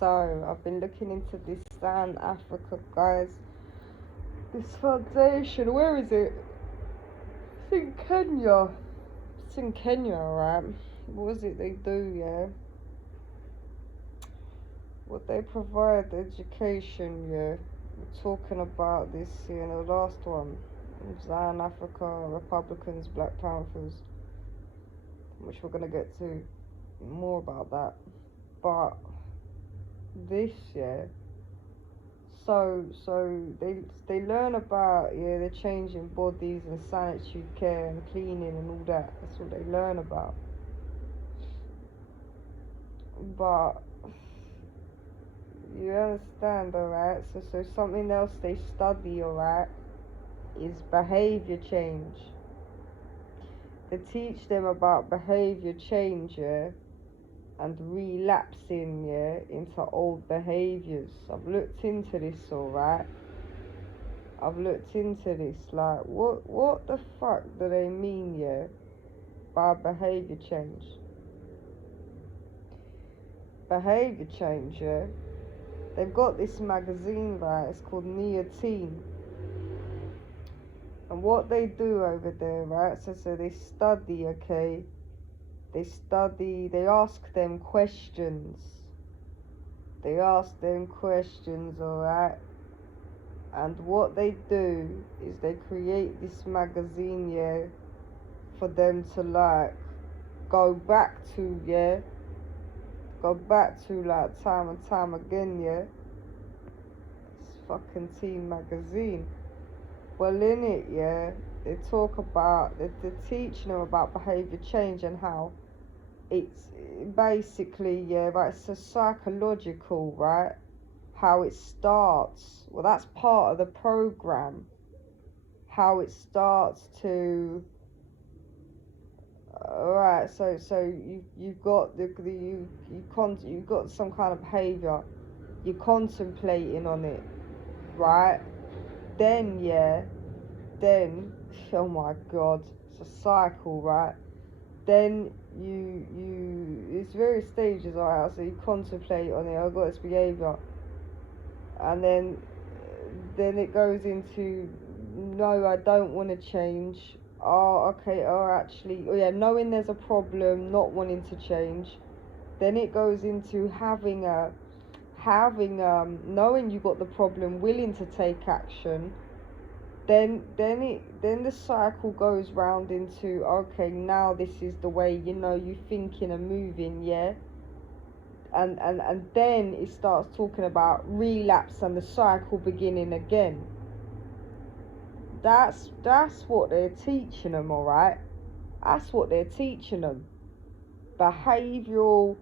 So I've been looking into this Southern Africa, guys. This foundation, where is it? It's in Kenya. It's in Kenya, right? What is it they do, yeah? What they provide, education, yeah. We're talking about this here in the last one. Southern Africa, Republicans, Black Panthers, which we're gonna get to more about that. But this, yeah. So they learn about, yeah, they're changing bodies and sanitary care and cleaning and all that. That's what they learn about. But you understand, alright? So something else they study, alright, is behaviour change. They teach them about behaviour change, yeah, and relapsing, yeah, into old behaviours. I've looked into this, alright. I've looked into this, like, what the fuck do they mean, yeah, by behaviour change? Behaviour change, yeah. They've got this magazine, right, it's called Teen. And what they do over there, right, so they study, okay, they ask them questions. Alright? And what they do is they create this magazine, yeah, for them to, like, go back to, like, time and time again, yeah. It's fucking Teen magazine. Well, in it, yeah, they talk about, they're teaching them about behaviour change and how it's basically, yeah, but it's a psychological, right? How it starts. Well, that's part of the program. How it starts to. Alright, so you've got you've got some kind of behaviour. You're contemplating on it, right? Then, yeah, oh my god, it's a cycle, right? Then it's various stages, alright, so you contemplate on it, I've got this behaviour, and then it goes into, no, I don't want to change, oh, okay, oh, actually, oh yeah, knowing there's a problem, not wanting to change. Then it goes into knowing you got the problem, willing to take action. Then the cycle goes round into, okay, now this is the way, you know, you thinking and moving, yeah. And then it starts talking about relapse and the cycle beginning again. That's what they're teaching them, alright? That's what they're teaching them. Behavioural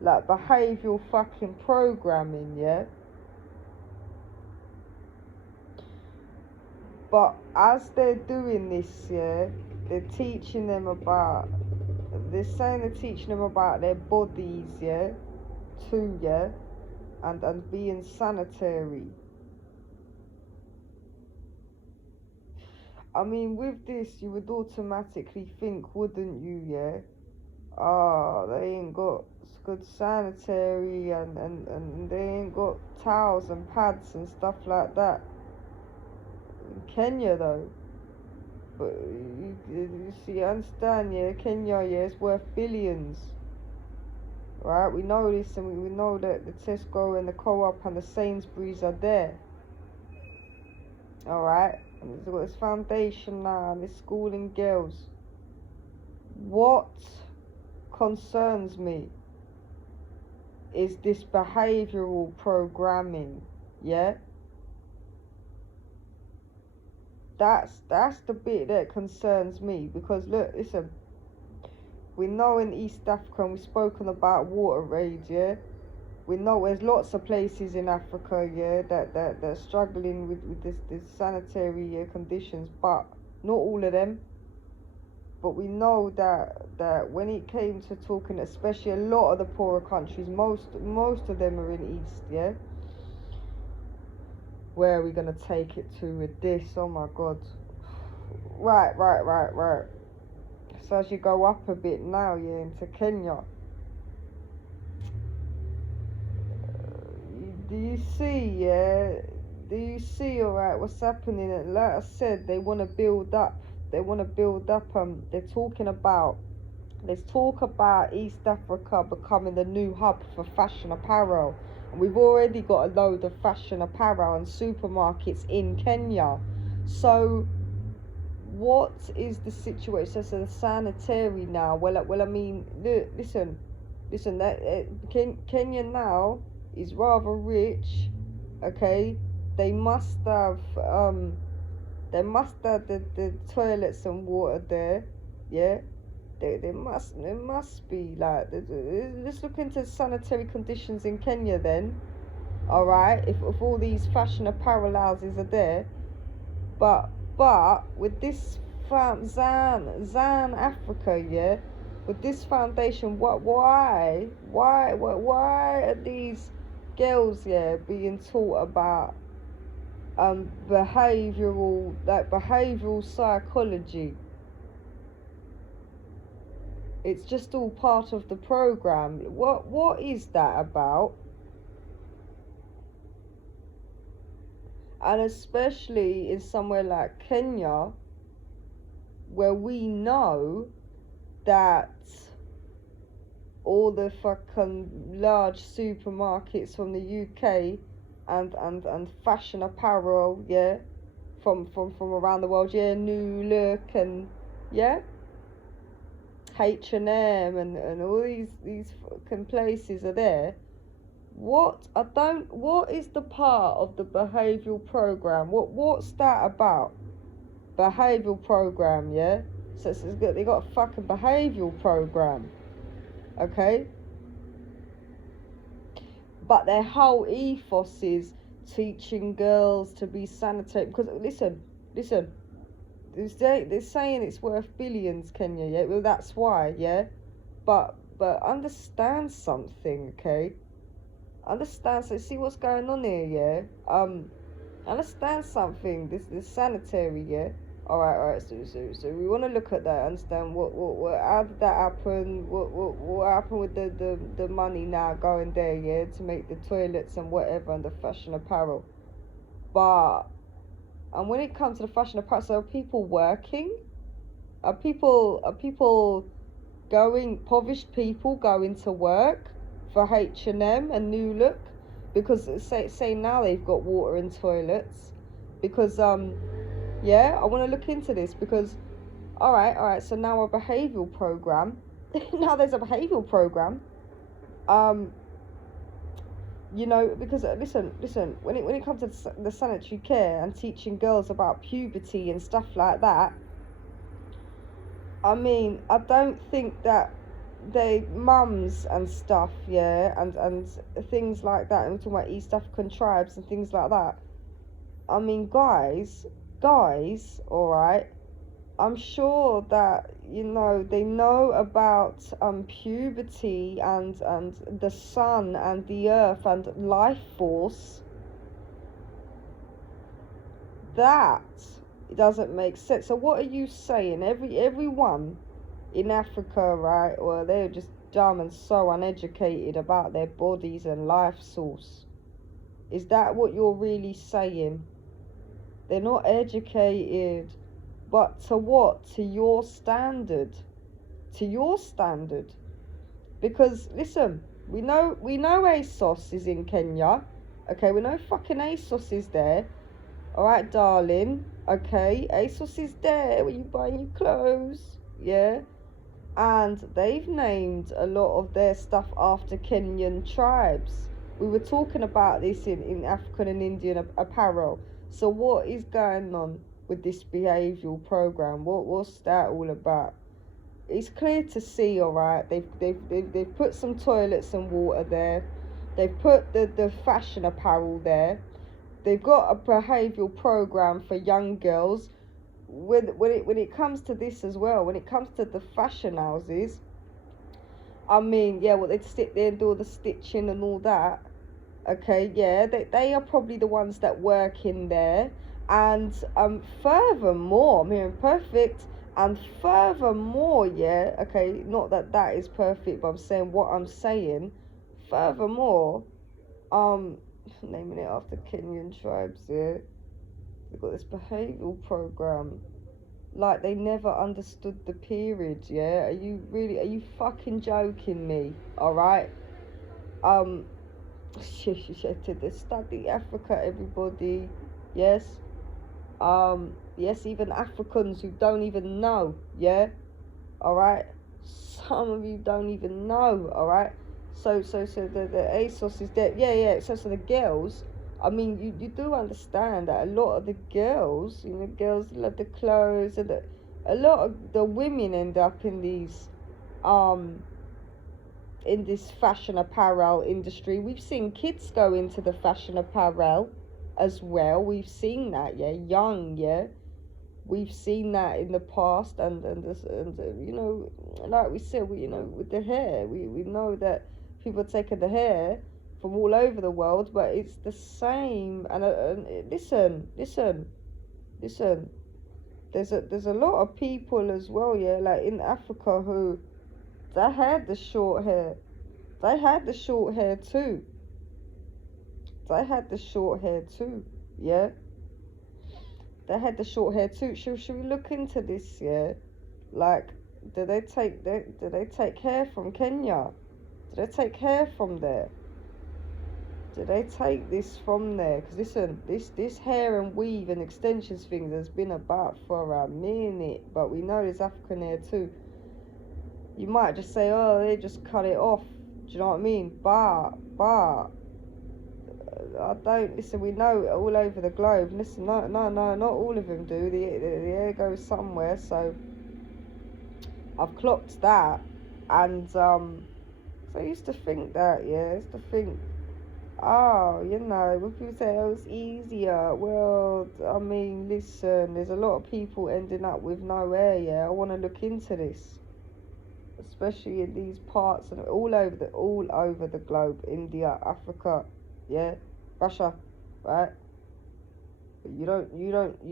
like behavioural fucking programming, yeah. But as they're doing this, yeah, they're teaching them about, they're teaching them about their bodies, yeah, too, yeah, and being sanitary. I mean, with this, you would automatically think, wouldn't you, yeah? Oh, they ain't got good sanitary and they ain't got towels and pads and stuff like that. In Kenya, though. But you see, understand, yeah, Kenya, yeah, it's worth billions. Right? We know this, and we know that the Tesco and the Co-op and the Sainsbury's are there. Alright? And there's got this foundation now and this schooling girls. What concerns me is this behavioural programming, yeah? That's the bit that concerns me, because look, listen, we know in East Africa, and we've spoken about water raids, yeah? We know there's lots of places in Africa, yeah, that are struggling with this sanitary conditions, but not all of them. But we know that when it came to talking, especially a lot of the poorer countries, most of them are in East, yeah? Where are we going to take it to with this? Oh my god. Right. So as you go up a bit now, yeah, into Kenya, do you see, yeah? Do you see, alright, what's happening? And like I said, they want to build up. They want to build up. They're talking about. Let's talk about East Africa becoming the new hub for fashion apparel. And we've already got a load of fashion apparel and supermarkets in Kenya. So what is the situation? So the sanitary now. Well, I mean, look, listen. That Kenya now is rather rich. Okay, they must have the toilets and water there. Yeah, there must be like. Let's look into sanitary conditions in Kenya then. All right, if all these fashion apparel houses are there, but with this Zan Africa, yeah, with this foundation, why are these girls, yeah, being taught about behavioral psychology? It's just all part of the program. What is that about? And especially in somewhere like Kenya, where we know that all the fucking large supermarkets from the UK and fashion apparel, yeah, from around the world, yeah, New Look and yeah, H&M and all these fucking places are there. What is the part of the behavioural program? What's that about? Behavioural program, yeah. So they got a fucking behavioural program, okay. But their whole ethos is teaching girls to be sanitary. Because listen, they're saying it's worth billions, Kenya. Yeah, well that's why, yeah. But understand something, okay. Understand, so see what's going on here, yeah. Understand something. This sanitary, yeah. All right. So we want to look at that. Understand what how did that happen? What happened with the money now going there, yeah, to make the toilets and whatever and the fashion apparel. But and when it comes to the fashion apparel, so are people working? Are people going? Impoverished people going to work for H&M and New Look, because say now they've got water and toilets, because yeah, I want to look into this, because all right, so now a behavioural program now there's a behavioural program, you know, because listen, when it comes to the sanitary care and teaching girls about puberty and stuff like that, I mean, I don't think that they mums and stuff, yeah, and things like that, and we're talking about East African tribes and things like that. I mean, guys, all right, I'm sure that, you know, they know about puberty and the sun and the earth and life force. That it doesn't make sense. So what are you saying? Everyone in Africa, right? Well, they're just dumb and so uneducated about their bodies and life source. Is that what you're really saying? They're not educated, but to what? To your standard. To your standard. Because listen, we know ASOS is in Kenya. Okay, we know fucking ASOS is there. Alright, darling. Okay, ASOS is there when you buy new clothes. Yeah. And they've named a lot of their stuff after Kenyan tribes. We were talking about this in African and Indian apparel. So what is going on with this behavioural program? What's that all about? It's clear to see, all right. They've put some toilets and water there. They've put the fashion apparel there. They've got a behavioural program for young girls. When it comes to this as well, when it comes to the fashion houses, I mean, yeah, well, they'd sit there and do all the stitching and all that. Okay, yeah, they are probably the ones that work in there. And furthermore, I'm hearing perfect. And furthermore, yeah, okay, not that that is perfect, but I'm saying what I'm saying. Furthermore, naming it after Kenyan tribes, yeah, they've got this behavioural program. Like, they never understood the period, yeah? Are you fucking joking me? Alright? To study Africa, everybody. Yes? Yes, even Africans who don't even know, yeah? Alright? Some of you don't even know, alright? So the ASOS is there. Yeah, so the girls, I mean, you do understand that a lot of the girls, you know, girls love the clothes, and a lot of the women end up in this fashion apparel industry. We've seen kids go into the fashion apparel as well. We've seen that, yeah, young, yeah. We've seen that in the past, and you know, like we said, you know, with the hair, we know that people are taking the hair from all over the world, but it's the same. And listen. There's a lot of people as well, yeah, like in Africa who they had the short hair. They had the short hair too. They had the short hair too, yeah. They had the short hair too. Should we look into this? Yeah, like, do they take hair from Kenya? Do they take hair from there? Do they take this from there? Because listen, this hair and weave and extensions thing has been about for a minute, but we know there's African hair too. You might just say, oh, they just cut it off. Do you know what I mean? But I don't listen. We know all over the globe. Listen, no, not all of them do. The air goes somewhere. So I've clocked that, and so I used to think that. Yeah, I used to think, oh, you know, when people say, oh, it's easier. Well, I mean, listen, there's a lot of people ending up with no hair. Yeah, I want to look into this, especially in these parts and all over the globe. India, Africa, yeah. Russia, right? But you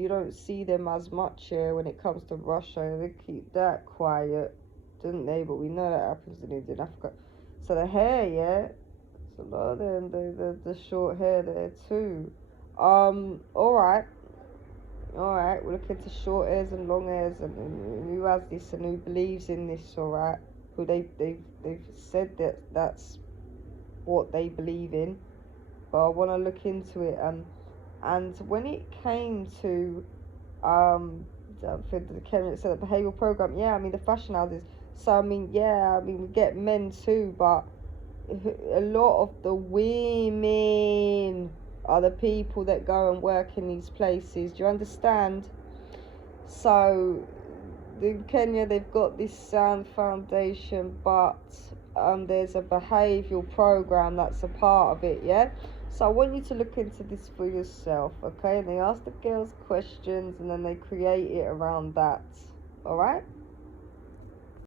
don't see them as much here when it comes to Russia. They keep that quiet, didn't they? But we know that happens in India and Africa. So the hair, yeah, it's a lot of them. The short hair there too. All right. We'll look into short hairs and long hairs, and who has this and who believes in this. All right, who they've said that that's what they believe in. But I want to look into it, and when it came to the behavioural program, yeah, I mean the fashion houses. So I mean, yeah, I mean we get men too, but a lot of the women are the people that go and work in these places. Do you understand? So in Kenya they've got this sound foundation, but there's a behavioural program that's a part of it, yeah. So I want you to look into this for yourself, okay? And they ask the girls questions, and then they create it around that. All right?